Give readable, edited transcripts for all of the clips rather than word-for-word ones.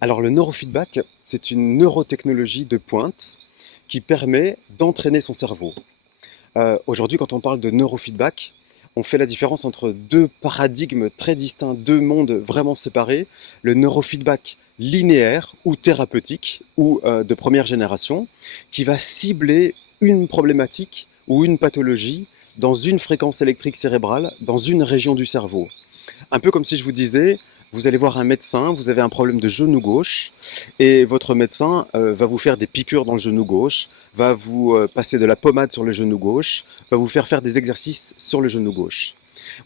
Alors le neurofeedback, c'est une neurotechnologie de pointe qui permet d'entraîner son cerveau. Aujourd'hui, quand on parle de neurofeedback, on fait la différence entre deux paradigmes très distincts, deux mondes vraiment séparés. Le neurofeedback linéaire ou thérapeutique ou de première génération, qui va cibler une problématique ou une pathologie dans une fréquence électrique cérébrale, dans une région du cerveau. Un peu comme si je vous disais, vous allez voir un médecin, vous avez un problème de genou gauche, et votre médecin va vous faire des piqûres dans le genou gauche, va vous passer de la pommade sur le genou gauche, va vous faire des exercices sur le genou gauche.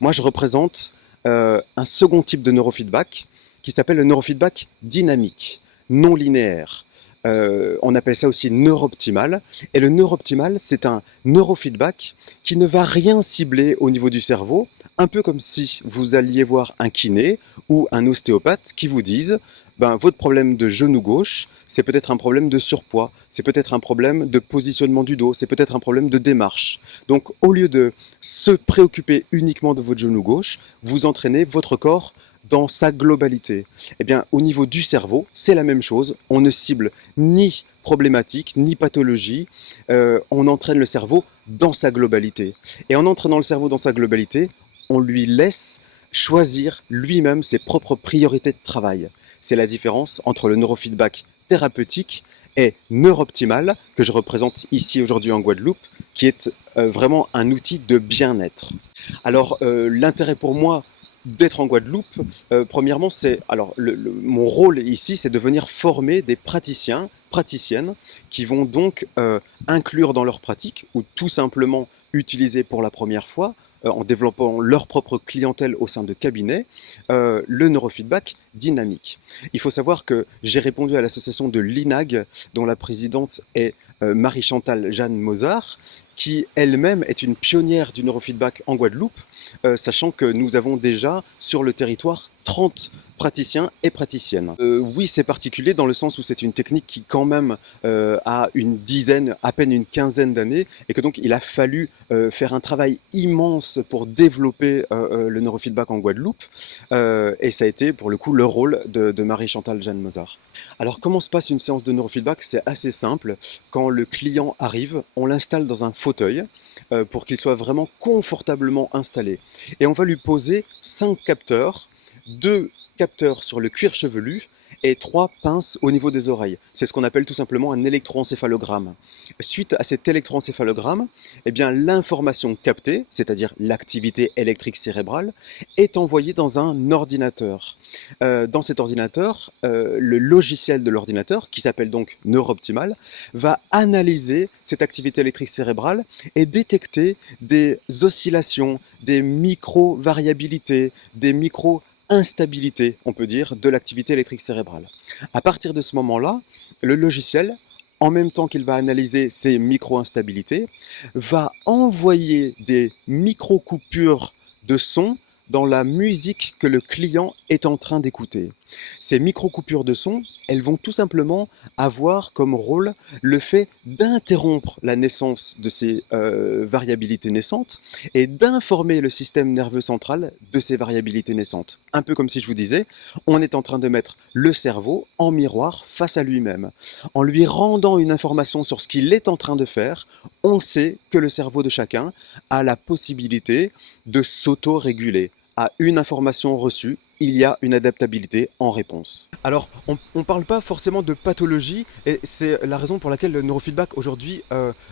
Moi, je représente un second type de neurofeedback qui s'appelle le neurofeedback dynamique, non linéaire. On appelle ça aussi neurooptimal. Et le neurooptimal, c'est un neurofeedback qui ne va rien cibler au niveau du cerveau, un peu comme si vous alliez voir un kiné ou un ostéopathe qui vous disent ben, votre problème de genou gauche, c'est peut-être un problème de surpoids, c'est peut-être un problème de positionnement du dos, c'est peut-être un problème de démarche. Donc au lieu de se préoccuper uniquement de votre genou gauche, vous entraînez votre corps dans sa globalité. Eh bien, au niveau du cerveau, c'est la même chose. On ne cible ni problématique, ni pathologie. On entraîne le cerveau dans sa globalité. Et en entraînant le cerveau dans sa globalité, on lui laisse choisir lui-même ses propres priorités de travail. C'est la différence entre le neurofeedback thérapeutique et neurooptimal, que je représente ici aujourd'hui en Guadeloupe, qui est vraiment un outil de bien-être. Alors, l'intérêt pour moi d'être en Guadeloupe, premièrement, c'est alors mon rôle ici, c'est de venir former des praticiens, praticiennes, qui vont donc inclure dans leur pratique ou tout simplement utiliser pour la première fois, en développant leur propre clientèle au sein de cabinets, le neurofeedback dynamique. Il faut savoir que j'ai répondu à l'association de l'INAG, dont la présidente est Marie-Chantal Jeanne Mozart, qui elle-même est une pionnière du neurofeedback en Guadeloupe, sachant que nous avons déjà sur le territoire 30 praticiens et praticiennes. Oui, c'est particulier dans le sens où c'est une technique qui quand même a une dizaine, à peine une quinzaine d'années, et que donc il a fallu faire un travail immense pour développer le neurofeedback en Guadeloupe, et ça a été pour le coup le rôle de Marie-Chantal Jeanne Mozart. Alors comment se passe une séance de neurofeedback? C'est assez simple. Quand le client arrive, on l'installe dans un fauteuil pour qu'il soit vraiment confortablement installé. Et on va lui poser 5 capteurs, 2 capteurs sur le cuir chevelu et 3 pinces au niveau des oreilles. C'est ce qu'on appelle tout simplement un électroencéphalogramme. Suite à cet électroencéphalogramme, eh bien, l'information captée, c'est-à-dire l'activité électrique cérébrale, est envoyée dans un ordinateur. Dans cet ordinateur, le logiciel de l'ordinateur, qui s'appelle donc Neurooptimal, va analyser cette activité électrique cérébrale et détecter des oscillations, des micro-variabilités, des micro-instabilités, on peut dire, de l'activité électrique cérébrale. À partir de ce moment-là, le logiciel, en même temps qu'il va analyser ces micro-instabilités, va envoyer des micro-coupures de son dans la musique que le client est en train d'écouter. Ces micro-coupures de son, elles vont tout simplement avoir comme rôle le fait d'interrompre la naissance de ces variabilités naissantes et d'informer le système nerveux central de ces variabilités naissantes. Un peu comme si je vous disais, on est en train de mettre le cerveau en miroir face à lui-même. En lui rendant une information sur ce qu'il est en train de faire, on sait que le cerveau de chacun a la possibilité de s'auto-réguler. À une information reçue, il y a une adaptabilité en réponse. Alors, on ne parle pas forcément de pathologie, et c'est la raison pour laquelle le neurofeedback aujourd'hui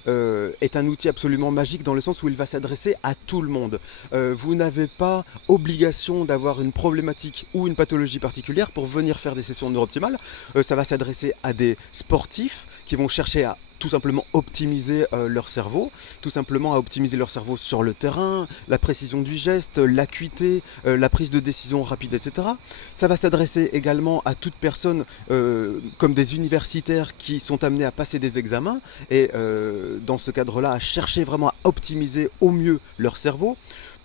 est un outil absolument magique dans le sens où il va s'adresser à tout le monde. Vous n'avez pas obligation d'avoir une problématique ou une pathologie particulière pour venir faire des sessions neurooptimales. Ça va s'adresser à des sportifs qui vont chercher à tout simplement optimiser leur cerveau, tout simplement à optimiser leur cerveau sur le terrain, la précision du geste, l'acuité, la prise de décision rapide, etc. Ça va s'adresser également à toute personne comme des universitaires qui sont amenés à passer des examens et dans ce cadre-là à chercher vraiment à optimiser au mieux leur cerveau,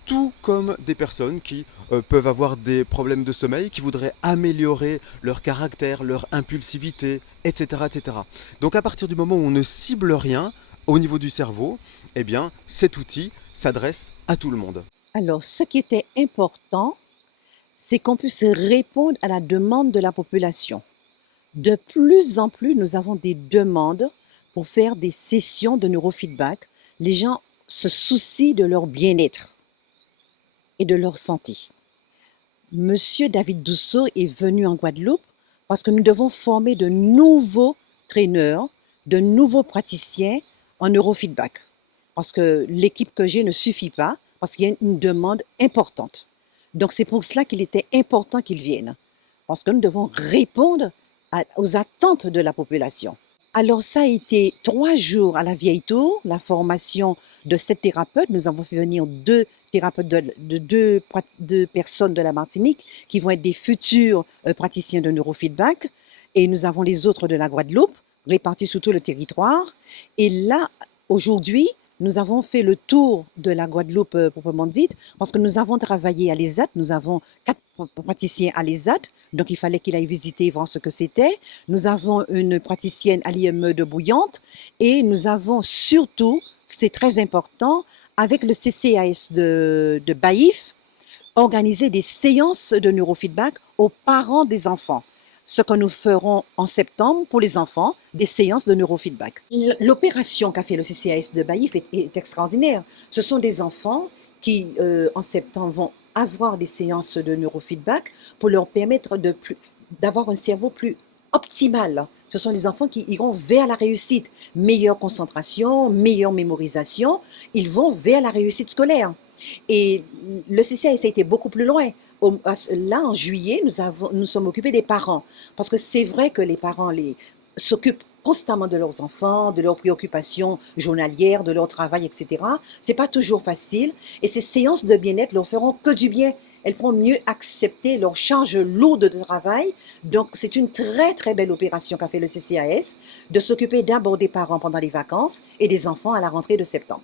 tout comme des personnes qui peuvent avoir des problèmes de sommeil, qui voudraient améliorer leur caractère, leur impulsivité, etc., etc. Donc à partir du moment où on ne cible rien au niveau du cerveau, eh bien cet outil s'adresse à tout le monde. Alors, ce qui était important, c'est qu'on puisse répondre à la demande de la population. De plus en plus, nous avons des demandes pour faire des sessions de neurofeedback. Les gens se soucient de leur bien-être et de leur santé. Monsieur David Dousseau est venu en Guadeloupe parce que nous devons former de nouveaux traîneurs, de nouveaux praticiens en neurofeedback. Parce que l'équipe que j'ai ne suffit pas, parce qu'il y a une demande importante. Donc c'est pour cela qu'il était important qu'ils viennent. Parce que nous devons répondre aux attentes de la population. Alors ça a été 3 jours à la Vieille Tour, la formation de 7 thérapeutes. Nous avons fait venir 2 thérapeutes deux personnes de la Martinique qui vont être des futurs praticiens de neurofeedback. Et nous avons les autres de la Guadeloupe, répartis sur tout le territoire. Et là, aujourd'hui, nous avons fait le tour de la Guadeloupe proprement dite, parce que nous avons travaillé à l'ESAT, nous avons 4 praticiens à l'ESAT, donc il fallait qu'il aille visiter, voir ce que c'était. Nous avons une praticienne à l'IME de Bouillante, et nous avons surtout, c'est très important, avec le CCAS de Baïf, organisé des séances de neurofeedback aux parents des enfants. Ce que nous ferons en septembre pour les enfants, des séances de neurofeedback. L'opération qu'a fait le CCAS de Baïf est extraordinaire. Ce sont des enfants qui, en septembre, vont avoir des séances de neurofeedback pour leur permettre d'avoir un cerveau plus optimal. Ce sont des enfants qui iront vers la réussite. Meilleure concentration, meilleure mémorisation. Ils vont vers la réussite scolaire. Et le CCAS a été beaucoup plus loin. Là, en juillet, nous sommes occupés des parents. Parce que c'est vrai que les parents s'occupent constamment de leurs enfants, de leurs préoccupations journalières, de leur travail, etc. C'est pas toujours facile. Et ces séances de bien-être leur feront que du bien. Elles pourront mieux accepter leur charge lourde de travail. Donc, c'est une très, très belle opération qu'a fait le CCAS de s'occuper d'abord des parents pendant les vacances et des enfants à la rentrée de septembre.